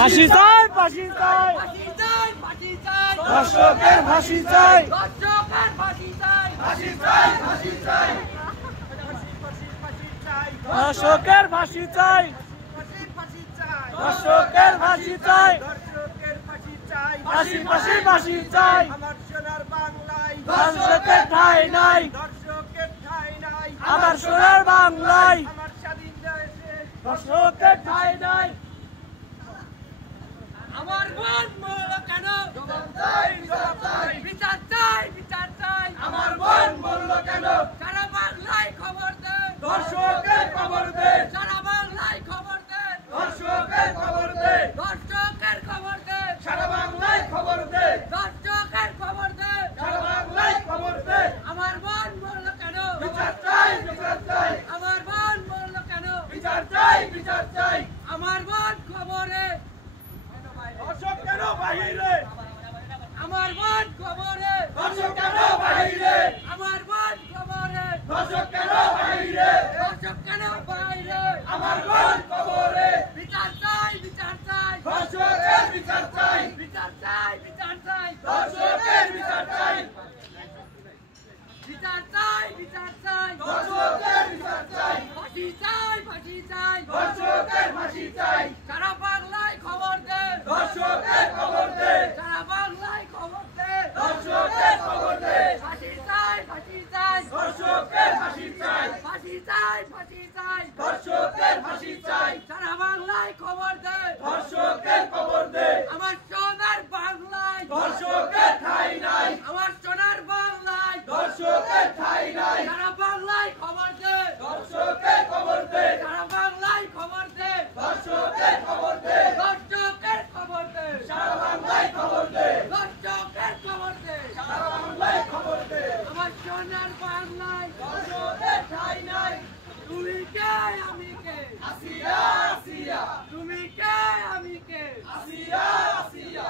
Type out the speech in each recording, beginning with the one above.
ফাঁসি চাই, ফাঁসি চাই, দর্শকের ফাঁসি চাই, দর্শকের ফাঁসি চাই, দর্শকের ফাঁসি চাই, ফাঁসি ফাঁসি ফাঁসি চাই। দর্শকের ঠাঁই নাই, আমার সোনার বাংলায়, দর্শকের ঠাঁই নাই। আমার বোন বলল কেন? বিচার চাই, বিচার চাই। আমার বোন বলল কেন? সারা বাংলায় খবর দে, দর্শকের খবর দে, সারা বাংলায় খবর দে, দর্শকের খবর দে, দর্শকের খবর দে, সারা বাংলায় খবর দে, দর্শকের খবর দে, সারা বাংলায় খবর দে। আমার বোন বলল কেন? বিচার চাই, বিচার চাই, আমার বোন বলল কেন? বিচার চাই, বিচার চাই। আমার বোন খবরে, দর্শক কেন বাহিরে? আমার বোন খবরে, দর্শক কেন বাহিরে? আমার বোন খবরে, দর্শক কেন বাহিরে? দর্শক কেন বাইরে? আমার বোন খবরে, বিচার চাই, বিচার চাই, দর্শকের বিচার চাই, বিচার চাই, বিচার চাই, দর্শকের বিচার চাই, বিচার চাই, বিচার চাই, দর্শকের বিচার চাই, ফাঁসি চাই, ফাঁসি চাই, দর্শকের ফাঁসি চাই, সারা বাংলায় খবর দে, দর্শকের খবর দে, সারা বাংলায় খবর দে, দর্শকের খবর দে, ফাঁসি চাই, ফাঁসি চাই, দর্শকের ফাঁসি চাই, ফাঁসি চাই, ফাঁসি চাই, দর্শকের ফাঁসি চাই, সারা বাংলায় খবর দে, দর্শকের খবর দে। আমার সোনার বাংলায়, দর্শকের ঠাঁই নাই, আমার সোনার বাংলায়, দর্শকের ঠাঁই নাই, সারা বাংলায় খবর দে, দর্শকের খবর দে, সারা বাংলায় খবর দে, দর্শকের খবর দে, দর্শকের খবর দে, সারা বাংলায় খবর দে, দর্শকের খবর দে, সারা বাংলায় খবর দে। আমার সোনার বাংলায়, দর্শকের ঠাঁই নাই, তুমি কে আমি কে, আসিয়া আসিয়া, তুমি কে আমি কে, আসিয়া আসিয়া।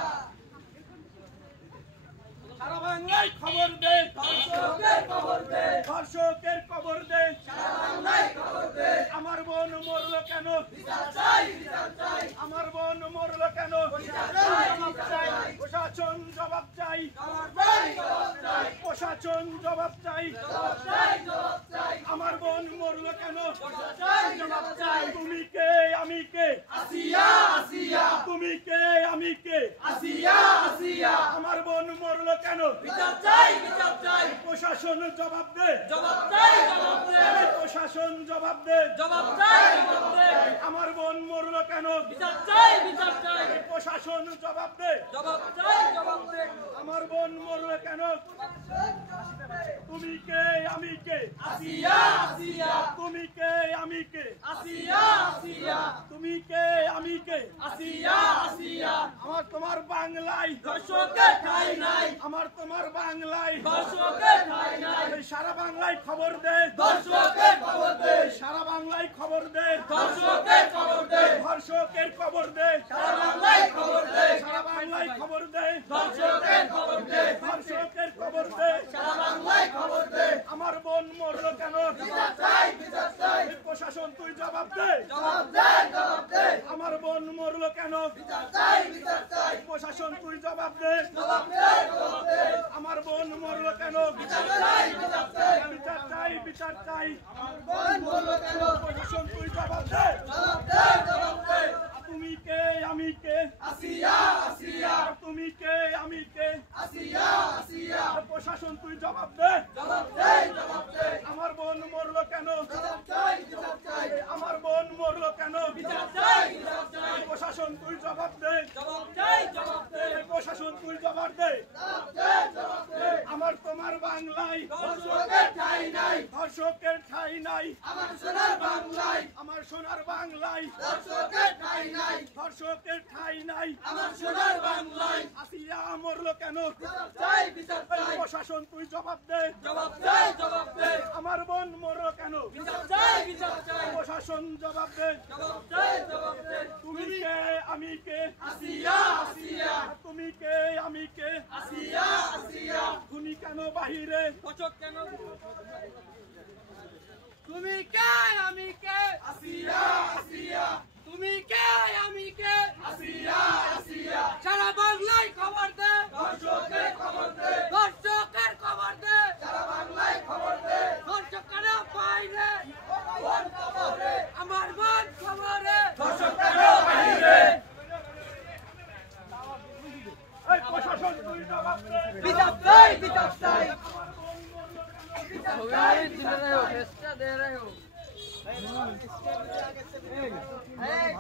সারা বাংলায় খবর দে, দর্শকের খবর দে, দর্শকের খবর দে, সারা বাংলায় খবর দে। আমার বোন মরলো কেন? বিচার চাই, বিচার চাই। আমার বোন মরলো কেন? বিচার চাই, জবাব চাই। প্রশাসন জবাব চাই, জবাব চাই, জবাব চাই। প্রশাসন জবাব চাই, জবাব চাই, জবাব চাই। আমার বোন মরলো কেন? বিচার চাই, জবাব চাই। তুমি কে আমি কে? আসিয়া আসিয়া। তুমি কে আমি কে? আসিয়া আসিয়া। আমার বোন মরলো কেন? বিচার চাই, বিচার চাই। প্রশাসন জবাব দে, জবাব চাই, জবাব দে। প্রশাসন জবাব দে, জবাব চাই, জবাব দে। আমার বোন মরলো কেন? বিচার চাই, বিচার চাই। প্রশাসন জবাব দে, জবাব চাই, জবাব দে। আমার বোন মরলো কেন? তুমি কে আমি কে? আসিয়া আসিয়া। তুমি কে আমি কে? আসিয়া আসিয়া। তুমি কে আমি কে? আসিয়া আসিয়া। আমার তোমার বাংলায় দর্শকের ঠাঁই নাই, আমার তোমার বাংলায় দর্শকের ঠাঁই নাই। সারা বাংলায় খবর দে, দর্শকের খবর দে, সারা বাংলায় খবর দে, দর্শকের খবর দে, ধর্ষকের খবর দে, সারা বাংলায় খবর দে, সারা বাংলায় খবর দে, দর্শকের খবর দে, ধর্ষকের খবর দে, সারা বাংলায় খবর দে। আমার বোন মরলো কেন? বিচার চাই, বিচার চাই। প্রশাসন তুই জবাব দে, জবাব দে, জবাব দে। আমার বোন মরলো কেন? বিচার চাই, বিচার চাই। প্রশাসন তুই জবাব দে, জবাব দে, জবাব দে। আমার বোন মরলো কেন? বিচার চাই, বিচার চাই। বিচার চাই, বিচার চাই। আমার বোন মরলো কেন? প্রশাসন তুই জবাব দে, জবাব দে, জবাব দে। তুমি কে আমি কে? আসিয়া আসিয়া। তুমি কে আমি কে? আসিয়া আসিয়া। প্রশাসন তুই জবাব দে, জবাব দে, জবাব দে। আমার বোন মরলো কেন? বিচার চাই, বিচার চাই। আমার বোন মরলো কেন? বিচার চাই, বিচার চাই। প্রশাসন তুই জবাব দে, জবাব চাই, জবাব দে। প্রশাসন তুই জবাব দে, জবাব দে, জবাব দে। আমার তোমার বাংলায় দর্শকের ঠাঁই নাই, দর্শকের ঠাঁই নাই। আমার সোনার বাংলায়, আমার সোনার বাংলায় দর্শকের ঠাঁই নাই, দর্শকের ঠাঁই নাই। আমার সোনার বাংলায় আসিয়া মরলো কেন? বিচার চাই, বিচার চাই। প্রশাসন তুই জবাব দে, জবাব চাই, জবাব দে। আমার বোন মরলো কেন? বিচার চাই, বিচার চাই। প্রশাসন জবাব দে, জবাব চাই, জবাব দে। তুমি কে আমি কে? আসিয়া আসিয়া। তুমি কে আমি কে? আসিয়া আসিয়া। তুমি কেন বাহিরে? দর্শক কেন? তুমি কে আমি কে? আসিয়া আসিয়া। তুমি কে আমি কে? আসিয়া ए